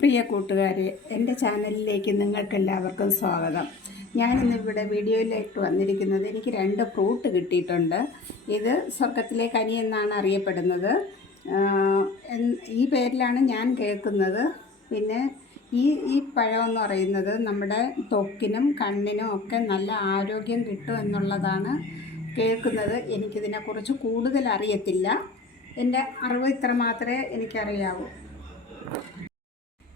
പ്രിയ കൂട്ടുകാരെ, എൻ്റെ ചാനലിലേക്ക് നിങ്ങൾക്കെല്ലാവർക്കും സ്വാഗതം. ഞാനിന്നിവിടെ വീഡിയോയിലേക്ക് വന്നിരിക്കുന്നത്, എനിക്ക് 2 ഫ്രൂട്ട് കിട്ടിയിട്ടുണ്ട്. ഇത് സ്വർഗത്തിലെ കനി എന്നാണ് അറിയപ്പെടുന്നത്. ഈ പേരിലാണ് ഞാൻ കേൾക്കുന്നത്. പിന്നെ ഈ പഴം എന്ന് പറയുന്നത് നമ്മുടെ ത്വക്കിനും കണ്ണിനും ഒക്കെ നല്ല ആരോഗ്യം കിട്ടും എന്നുള്ളതാണ് കേൾക്കുന്നത്. എനിക്കിതിനെക്കുറിച്ച് കൂടുതൽ അറിയത്തില്ല. എൻ്റെ അറിവ് ഇത്ര മാത്രമേ എനിക്കറിയാവൂ.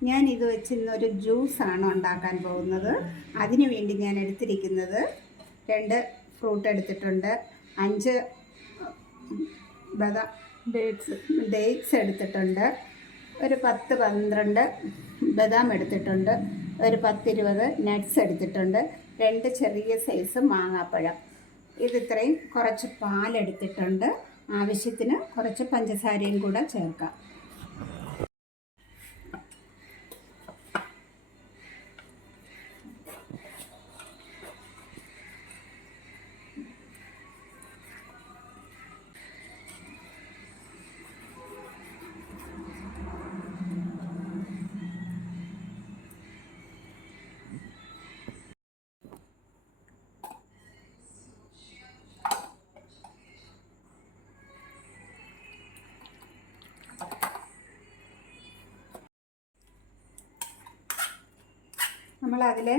ഞാൻ ഇത് വെച്ച് ഇന്നൊരു ജ്യൂസാണ് ഉണ്ടാക്കാൻ പോകുന്നത്. അതിനു വേണ്ടി ഞാൻ എടുത്തിരിക്കുന്നത് 2 ഫ്രൂട്ട് എടുത്തിട്ടുണ്ട്, 5 ഡേറ്റ്സ് എടുത്തിട്ടുണ്ട്, ഒരു 10-12 ബദാം എടുത്തിട്ടുണ്ട്, ഒരു 10-20 നട്ട്സ് എടുത്തിട്ടുണ്ട്, 2 ചെറിയ സൈസ് മാങ്ങാപ്പഴം. ഇത്രയും കുറച്ച് പാലെടുത്തിട്ടുണ്ട്. ആവശ്യത്തിന് കുറച്ച് പഞ്ചസാരയും കൂടെ ചേർക്കാം. നമ്മളതിലെ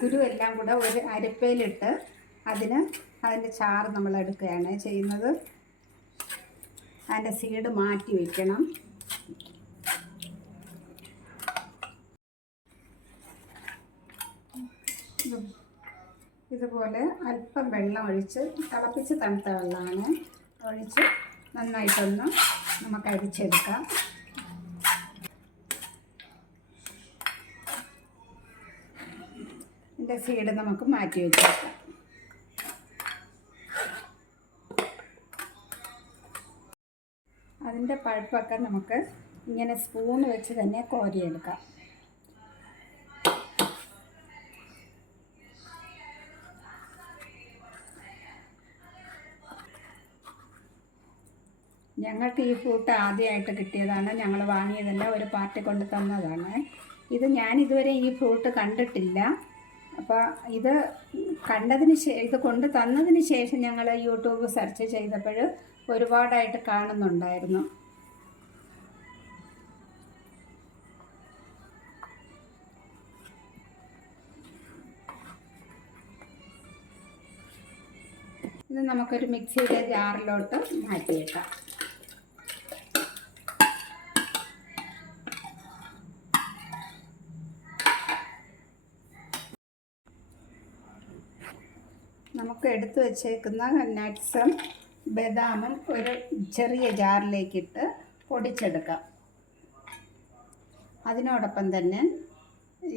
കുരുവെല്ലാം കൂടെ ഒരു അരപ്പയിലിട്ട് അതിൻ്റെ ചാറ് നമ്മൾ എടുക്കുകയാണ് ചെയ്യുന്നത്. അതിൻ്റെ സീഡ് മാറ്റി വയ്ക്കണം. ഇതുപോലെ അല്പം വെള്ളം ഒഴിച്ച്, തിളപ്പിച്ച് തണുത്ത വെള്ളമാണ് ഒഴിച്ച് നന്നായിട്ടൊന്ന് നമുക്ക് അരിച്ചെടുക്കാം. ഇതിൻ്റെ സീഡ് നമുക്ക് മാറ്റി വെച്ചേക്കാം. അതിൻ്റെ പഴുപ്പൊക്കെ നമുക്ക് ഇങ്ങനെ സ്പൂൺ വെച്ച് തന്നെ കോരിയെടുക്കാം. ഞങ്ങൾക്ക് ഈ ഫ്രൂട്ട് ആദ്യമായിട്ട് കിട്ടിയതാണ്. ഞങ്ങൾ വാങ്ങിയതല്ല, ഒരു പാർട്ടി കൊണ്ട് തന്നതാണ്. ഞാനിതുവരെ ഈ ഫ്രൂട്ട് കണ്ടിട്ടില്ല. അപ്പോൾ ഇത് കൊണ്ട് തന്നതിന് ശേഷം ഞങ്ങൾ യൂട്യൂബ് സെർച്ച് ചെയ്തപ്പോൾ ഒരുപാടായിട്ട് കാണുന്നുണ്ടായിരുന്നു. ഇത് നമുക്കൊരു മിക്സിയുടെ ജാറിലോട്ട് മാറ്റിയേക്കാം. നമുക്ക് എടുത്തു വച്ചേക്കുന്ന നട്ട്സും ബദാമും ഒരു ചെറിയ ജാറിലേക്കിട്ട് പൊടിച്ചെടുക്കാം. അതിനോടൊപ്പം തന്നെ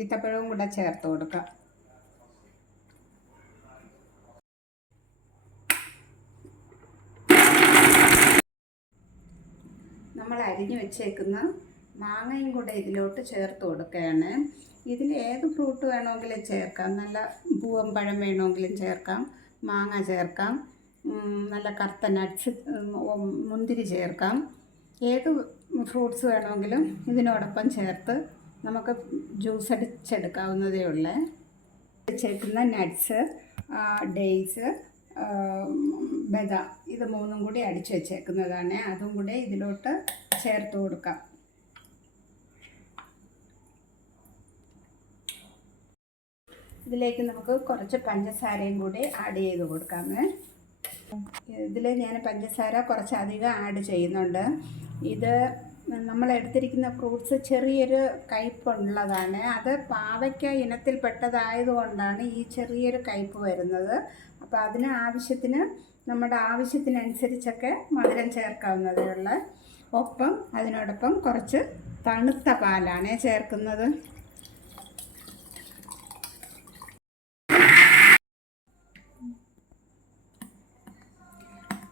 ഈത്തപ്പഴവും കൂടെ ചേർത്ത് കൊടുക്കാം. നമ്മൾ അരിഞ്ഞു വെച്ചേക്കുന്ന മാങ്ങയും കൂടെ ഇതിലോട്ട് ചേർത്ത് കൊടുക്കുകയാണ്. ഇതിൽ ഏത് ഫ്രൂട്ട് വേണമെങ്കിലും ചേർക്കാം. നല്ല പൂവമ്പഴം വേണമെങ്കിലും ചേർക്കാം, മാങ്ങ ചേർക്കാം, നല്ല കറുത്ത നട്ട്സ് മുന്തിരി ചേർക്കാം. ഏത് ഫ്രൂട്ട്സ് വേണമെങ്കിലും ഇതിനോടൊപ്പം ചേർത്ത് നമുക്ക് ജ്യൂസ് അടിച്ചെടുക്കാവുന്നതേ ഉള്ളൂ. ചേർക്കുന്ന നട്ട്സ്, ഡേറ്റ്സ്, ബദാം, ഇത് 3ഉം കൂടി അടിച്ചു വെച്ചേക്കുന്നതാണ്. അതും കൂടെ ഇതിലോട്ട് ചേർത്ത് കൊടുക്കാം. ഇതിലേക്ക് നമുക്ക് കുറച്ച് പഞ്ചസാരയും കൂടി ആഡ് ചെയ്ത് കൊടുക്കാമേ. ഇതിൽ ഞാൻ പഞ്ചസാര കുറച്ച് അധികം ആഡ് ചെയ്യുന്നുണ്ട്. ഇത് നമ്മൾ എടുത്തിരിക്കുന്ന ഫ്രൂട്ട്സ് ചെറിയൊരു കയ്പുള്ളതാണ്. അത് പാവയ്ക്ക ഇനത്തിൽപ്പെട്ടതായതുകൊണ്ടാണ് ഈ ചെറിയൊരു കയ്പ് വരുന്നത്. അപ്പോൾ നമ്മുടെ ആവശ്യത്തിനനുസരിച്ചൊക്കെ മധുരം ചേർക്കാവുന്നതേ ഉള്ളൂ. ഒപ്പം അതിനോടൊപ്പം കുറച്ച് തണുത്ത പാലാണ് ചേർക്കുന്നത്.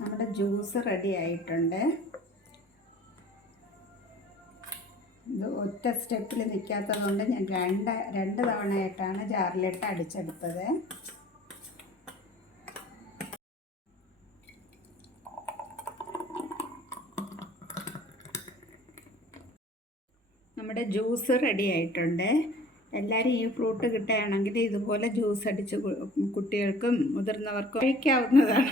നമ്മുടെ ജ്യൂസ് റെഡി ആയിട്ടുണ്ട്. ഇത് ഒറ്റ സ്റ്റെപ്പിൽ നിൽക്കാത്തതുകൊണ്ട് ഞാൻ രണ്ട് തവണയായിട്ടാണ് ജാറിലിട്ട് അടിച്ചെടുത്തത്. നമ്മുടെ ജ്യൂസ് റെഡി ആയിട്ടുണ്ട്. എല്ലാവരും ഈ ഫ്രൂട്ട് കിട്ടുകയാണെങ്കിൽ ഇതുപോലെ ജ്യൂസ് അടിച്ച് കുട്ടികൾക്കും മുതിർന്നവർക്കും കഴിക്കാവുന്നതാണ്.